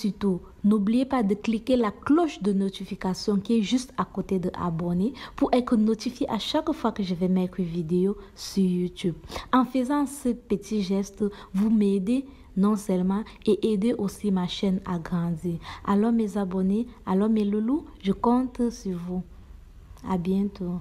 Surtout, n'oubliez pas de cliquer la cloche de notification qui est juste à côté de abonner pour être notifié à chaque fois que je vais mettre une vidéo sur YouTube. En faisant ce petit geste, vous m'aidez non seulement et aider aussi ma chaîne à grandir. Alors mes abonnés, alors mes loulous, je compte sur vous. À bientôt.